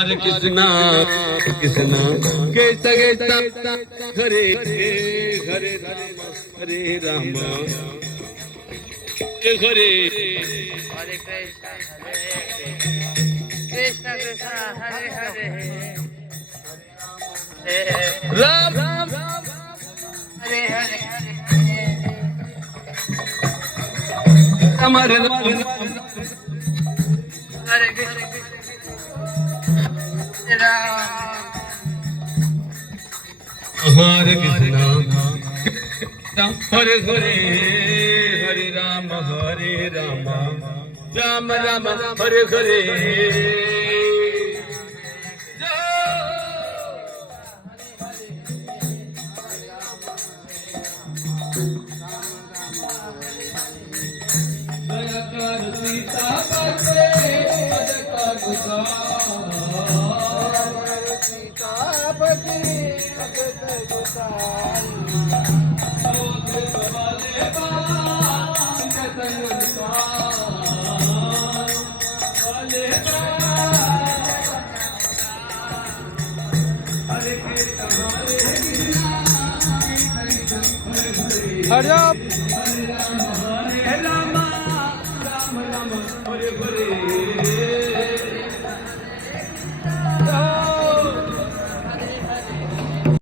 हरे कृष्णा कृष्णा कृष्ण कृष्ण हरे हरे हरे राम हरे हरे कृष्ण कृष्ण हरे हरे राम राम हरे हरे हमारे हरे कृष्ण हरे कृष्णा हरे हरे हरे राम राम राम हरे हरे हरे